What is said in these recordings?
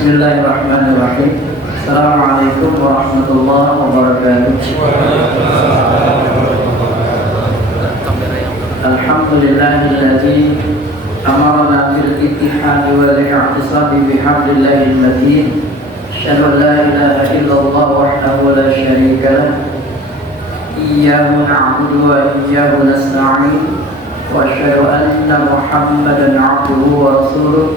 Bismillahirrahmanirrahim. Assalamualaikum warahmatullahi wabarakatuh. Alhamdulillahilladzi amarna bil ittihad wal i'tisam bihablillahil matin. Asyhadu an la ilaha illallah wahdahu la syarika lah. Iyyahu na'budu wa iyyahu nasta'in. Wa asyhadu anna Muhammadan 'abduhu wa rasuluh.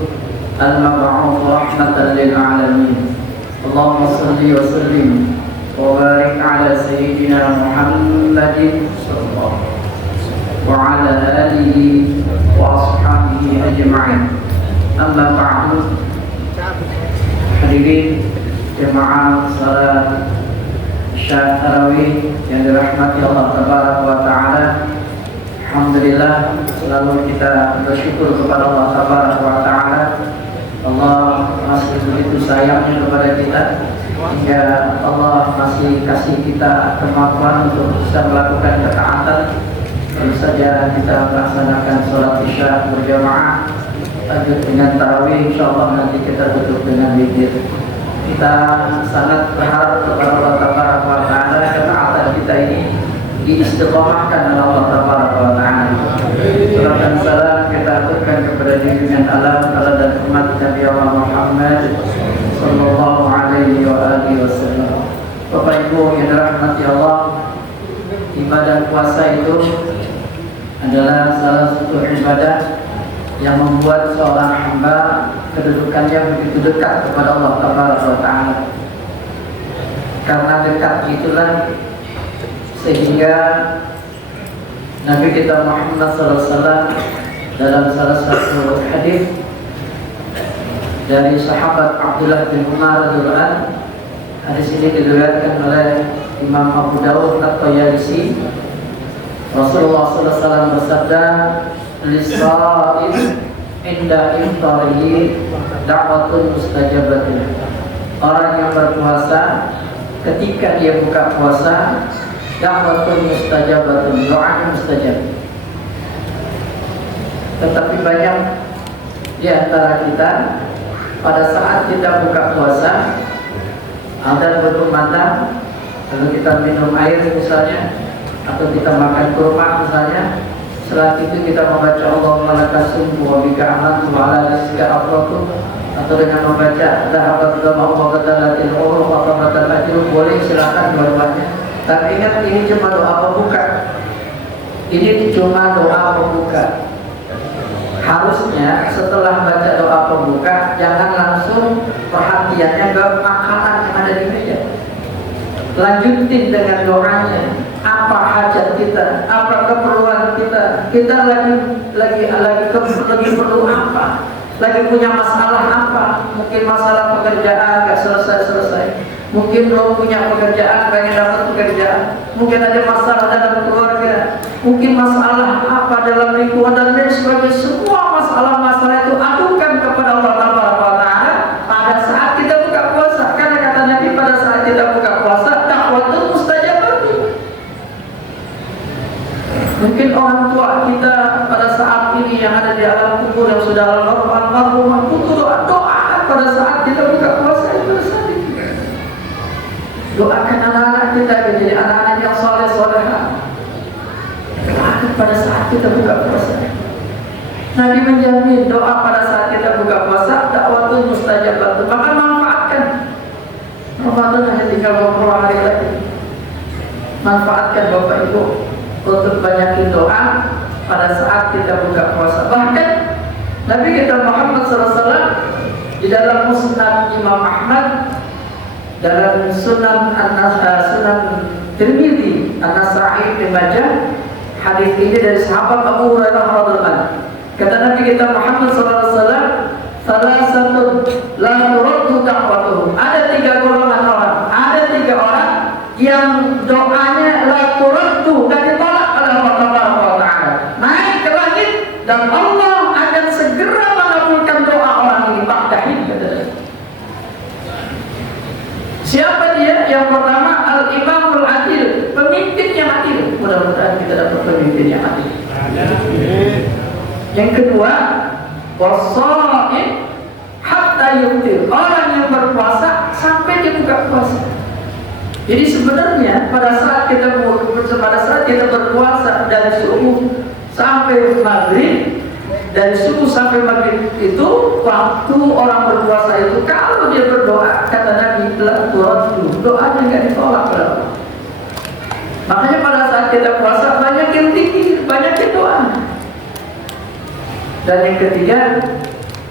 Al-mab'uts rahmatan lil 'alamin. Allahumma shalli wa sallim wa barik 'ala sayyidina Muhammadin sallallahu wa 'ala alihi wa ashabihi ajma'in. Amma ba'du. Hadirin jemaah salat Isya tarawih yang dirahmati Allah tabaraka wa taala. Alhamdulillah, selalu kita bersyukur kepada Allah tabaraka wa taala. Allah masih begitu sayangnya kepada kita, hingga Allah masih kasih kita kemampuan untuk bisa melakukan ketaatan. Baru saja kita melaksanakan sholat isya berjamaah, lanjut dengan tarawih, insyaallah nanti kita tutup dengan witir. Kita sangat berharap kepada Allah tabaraka wa taala ketaatan kita ini diistiqomahkan oleh Allah tabaraka wa taala. Salam dan salam kita aturkan kepada junjungan alam dan umat Nabi Allah Muhammad sallallahu alaihi wa alihi wasallam. Bapak Ibu yang dirahmati Allah, ibadah puasa itu adalah salah satu ibadah yang membuat seorang hamba kedudukannya begitu dekat kepada Allah tabaraka wa taala. Karena dekat itulah sehingga Nabi kita Muhammad SAW dalam salah satu hadis dari sahabat Abdullah bin Umar radhiyallahu anhu, hadis ini diriwayatkan oleh Imam Abu Dawud At-Tayalisi. Rasulullah SAW bersabda, "Lis-sha'im inda iftarihi da'watun mustajabatun." Orang yang berpuasa ketika dia buka puasa, da'watun mustajabatun, doa mustajab. Tetapi banyak di antara kita pada saat kita buka puasa, ada berkumandang, lalu kita minum air misalnya, atau kita makan kurma misalnya, setelah itu kita membaca Allahumma lakal sumbu wa bika amantu wa ala rizqika afratu, atau dengan membaca dhahabat ghamam wa qadalatil uruq wa qabatal ajru, boleh silakan dua-duanya. Tapi ingat, ini cuma doa pembuka. Ini cuma doa pembuka. Harusnya setelah baca doa pembuka, jangan langsung perhatiannya ke makanan yang ada di meja. Lanjutin dengan doanya. Apa hajat kita? Apa keperluan kita? Kita lagi perlu apa? Lagi punya masalah apa? Mungkin masalah pekerjaan gak selesai. Mungkin belum punya pekerjaan, pengen dapat pekerjaan. Mungkin ada masalah dalam keluarga. Mungkin masalah apa dalam lingkungan dan lain sebagainya. Semua masalah-masalah itu adukan kepada Allah tabaraka wa taala pada saat kita buka puasa. Karena kata Nabi, pada saat kita buka puasa, da'watun mustajabatun. Mungkin orang tua kita pada saat ini yang ada di alam kubur, yang sudah almarhum, butuh doa pada saat kita buka puasa itu saja. Doakan anak-anak kita menjadi anak-anak yang soleh-solehah. Doakan pada saat kita buka puasa. Nabi menjamin doa pada saat kita buka puasa da'watun mustajabatun. Maka manfaatkan. Ramadan hanya tinggal beberapa hari lagi. Manfaatkan Bapak Ibu untuk banyakin doa pada saat kita buka puasa. Bahkan Nabi kita Muhammad SAW di dalam Musnad Imam Ahmad, dalam Sunan Tirmidzi, An-Nasa'i, Ibnu Majah, hadis ini dari sahabat Abu Hurairah radhiyallahu anhu. Kata Nabi kita Muhammad sallallahu alaihi wasallam, "Salasatun la turaddu da'watuhum." Ada tiga golongan orang, ada tiga orang yang doanya la turaddu, dan ditolak oleh Allah Taala. Naik ke langit dan Allah akan segera mengabulkan doa orang ini. Ba'dahin, kata Nabi. Siapa dia? Yang pertama, al-imamul adil, pemimpin yang adil. Mudah-mudahan kita dapat pemimpin yang adil. Yang kedua, was-sha'im hatta yuftir, orang yang berpuasa sampai dia buka puasa. Jadi sebenarnya pada saat kita berpuasa dari subuh sampai maghrib, dari subuh sampai maghrib itu waktu orang berpuasa itu kalau dia berdoa, kata Nabi, doanya nggak ditolak oleh Allah. Makanya pada saat kita puasa banyak yang tinggi, banyak yang doa. Dan yang ketiga,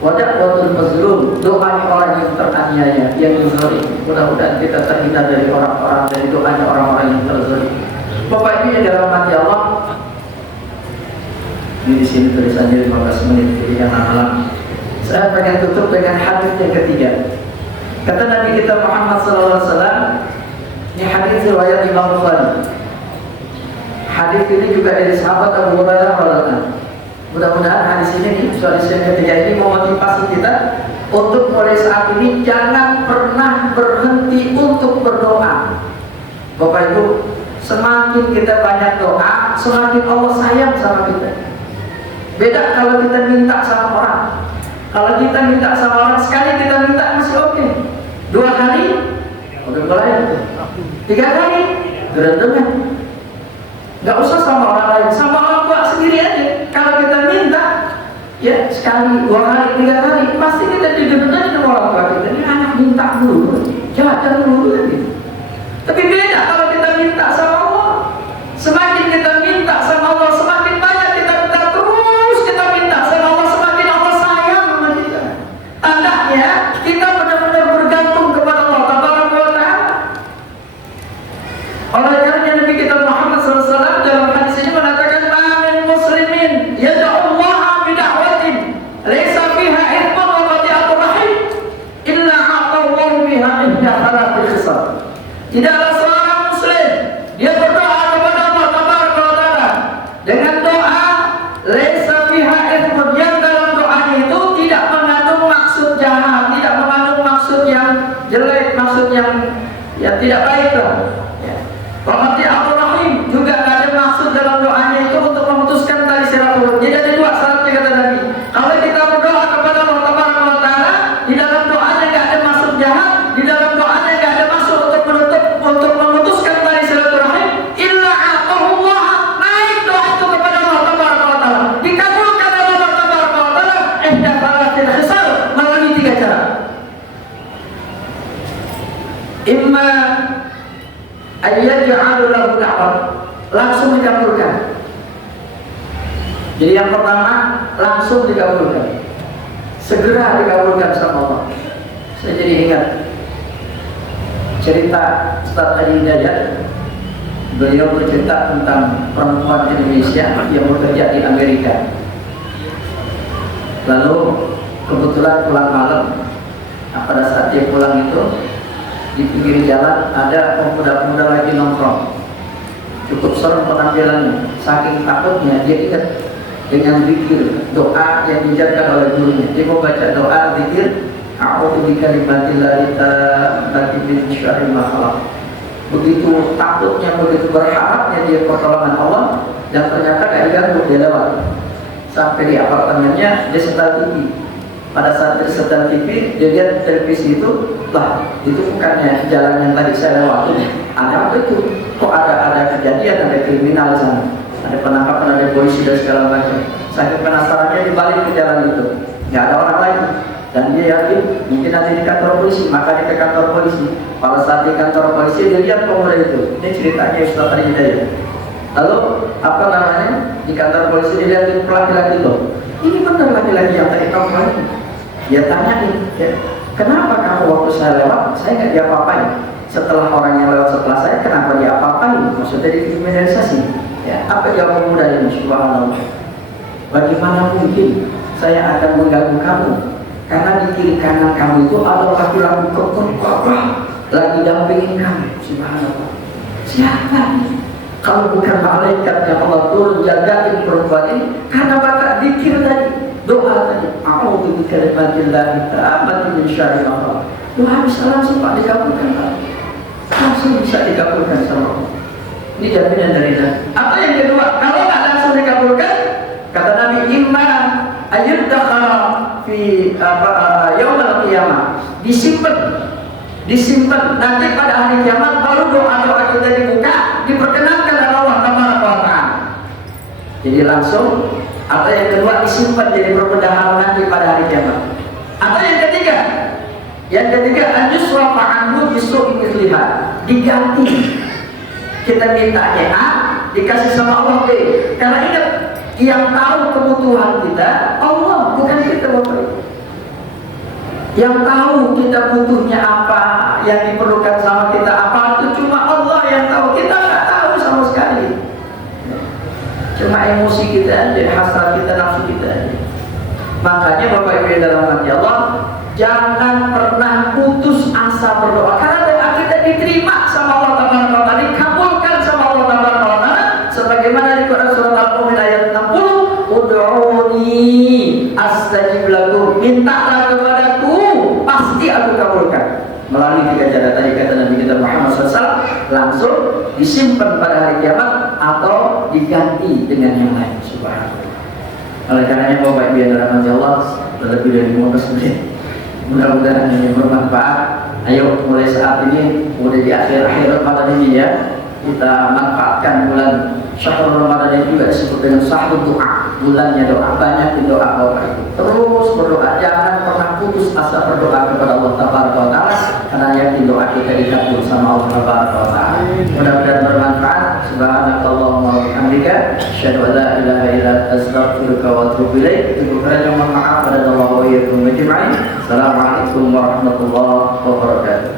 wada'watul mazlum, doanya orang yang teraniaya, yang zalim. Mudah-mudahan kita terhindar dari orang-orang, dari doanya orang-orang yang terzalim. Bapak Ibu yang dirahmati Allah, di sini tulisannya 15 menit, jadi jangan malam. Saya pengen tutup dengan hadis yang ketiga. Kata Nabi kita Muhammad SAW, ini hadis riwayat Imam Bukhari. Hadis ini juga dari sahabat Abu Hurairah radhiyallahu. Mudah-mudahan hadis ini, hadis yang ketiga ini memotivasi kita untuk mulai saat ini jangan pernah berhenti untuk berdoa. Bapak Ibu, semakin kita banyak doa, semakin Allah sayang sama kita. Beda kalau kita minta sama orang. Kalau kita minta sama orang sekali, kita minta masih oke. 2 kali, udah mulai. 3 kali, gerendengan. Gak usah sama orang lain, sama orang tua sendiri aja. Kalau kita minta, ya sekali, 2 kali, 3 kali, pasti kita digerendengan sama orang tua kita. Ini anak minta dulu, jangan dulu lagi. Tapi beda kalau kita minta sama Allah. Semakin kita minta sama Allah, semakin banyak kita minta terus, kita minta sama Allah, semakin Allah sayang sama kita. Tandanya kita benar-benar bergantung kepada Allah Tabaraka wa Ta'ala. Oleh karena Nabi kita Muhammad SAW dalam hadis ini mengatakan, "Amin muslimin yad'ullaha bida'watin laysa fiha ithmun wa qati'atur rahim illa a'tallahu biha ihda thalathil khisal." Tidaklah seorang muslim dia berdoa kepada Allah Tabaraka wa Ta'ala dengan doa laysa fiha ithmun, yang dalam doanya itu tidak mengandung maksud jahat, tidak mengandung maksud yang jelek, maksud yang tidak baik lah. Qati'atur rahim, juga tidak ada maksud dalam doanya itu untuk memutuskan tali silaturahim. Jadi ada 2 syaratnya kata Nabi. Kalau kita berdoa kepada Allah Tabaraka wa Ta'ala, di dalam doanya tidak ada maksud jahat, di dalam doanya tidak ada maksud untuk memutuskan tali silaturahim, illa atahullah, naik doa itu kepada Allah Tabaraka wa Ta'ala, dikabulkan oleh Allah Tabaraka wa Ta'ala ihda thalathil khisal, melalui 3 cara. Imma ayyaj'alu lahu da'wah, langsung dikabulkan. Jadi yang pertama langsung dikabulkan, segera dikabulkan sama Allah. Saya jadi ingat cerita Ustaz Adi Hidayat. Beliau bercerita tentang perempuan Indonesia yang bekerja di Amerika. Lalu kebetulan pulang malam. Nah, pada saat dia pulang itu, di pinggir jalan ada pemuda-pemuda lagi nongkrong. Cukup serem penampilannya, saking takutnya dia ingat dengan zikir doa yang diajarkan oleh gurunya. Dia mau baca doa zikir, a'udzu bikalimatillahi tammati min syarri ma khalaq. Begitu takutnya, begitu berharapnya dia pertolongan Allah, dan ternyata gak diganggu, dia lewat sampai di apartemennya. Dia setel TV. Pada saat dia setel TV, dia lihat televisi itu, lah itu bukannya jalan yang tadi saya lewati. Ada apa itu? Kok ada kejadian, ada kriminal di sana, ada penangkapan, ada polisi dan segala macam. Saya penasarannya dibalik ke jalan itu, nggak ada orang lain, dan dia yakin mungkin ada di kantor polisi, maka dia ke kantor polisi. Pada saat di kantor polisi dia lihat pemuda itu. Ini ceritanya Ustaz Adi Hidayat. Lalu apa namanya, di kantor polisi dia lihat laki-laki itu. Ini benar laki-laki yang tadi kamu lagi. Dia tanya nih, kenapa kamu waktu saya lewat, saya nggak diapa-apain? Setelah orang yang lewat setelah saya, kenapa diapa-apain? Maksudnya dikriminalisasi. Ya, apa jawab pemuda ini? Subhanallah. Bagaimana mungkin saya akan mengganggu kamu? Karena di kiri kanan kamu itu ada laki-laki kokoh lagi dampingin kamu. Subhanallah. Siapa? Kalau bukan malaikat yang Allah turun jagain perempuan ini, karena bakat zikir tadi, doa tadi, a'udzu bikalimatillahi tammati min syarri ma khalaq. Doa bisa langsung Pak dikabulkan, Pak. Langsung bisa dikabulkan sama Allah. Ini jaminan dari Nabi. Apa yang kedua? Kalau nggak langsung dikabulkan, kata Nabi, imma ayat dakhala fi yaumil qiyamah, disimpan nanti pada hari kiamat baru doa-doa kita dibuka, diperkenankan oleh Allah Taala. Jadi langsung. Atau yang kedua disimpan jadi perbendaharaan nanti pada hari kiamat. Atau yang ketiga anjusrafa anhu bisu'i mithliha, diganti. Kita minta A, dikasih sama Allah B. Karena ingat, yang tahu kebutuhan kita Allah, bukan kita Bapak. Yang tahu kita butuhnya apa, yang diperlukan sama kita apa, itu cuma Allah yang tahu. Kita nggak tahu sama sekali. Cuma emosi kita aja, hasrat kita, nafsu kita aja. Makanya Bapak Ibu yang dalam hati Allah, jangan pernah putus asa berdoa. Karena doa kita diterima sama Allah Taala, dikabulkan sama Allah Taala. Sebagaimana di Quran surat Al-Mu'min ayat 60, ud'uni astajib lakum, mintalah kepadaku, pasti aku kabulkan. Melalui 3 cara tadi kata Nabi kita Muhammad SAW, langsung disimpan pada hari kiamat atau diganti dengan yang lain. Subhanallah. Oleh karenanya Bapak Ibu yang dirahmati Allah, lebih dari 15 menit. Mudah-mudahan ini bermanfaat. Ayo mulai saat ini, mulai di akhir-akhir Ramadan ini ya, kita manfaatkan bulan Syahrul Ramadan ini juga disebut dengan syahrul doa, bulannya doa. Banyak doa Bapak Ibu. Terus berdoa, jangan pernah putus asa berdoa kepada Allah Taala, karena yakin doa kita dikabul sama Allah Taala. Mudah-mudahan bermanfaat. Subhanakallahumma wa bihamdika, asyhadu an la ilaha illa anta, astaghfiruka wa atubu ilaik. Terima maaf pada Allah wa iyyakum ajma'in. Assalamualaikum warahmatullahi wabarakatuh.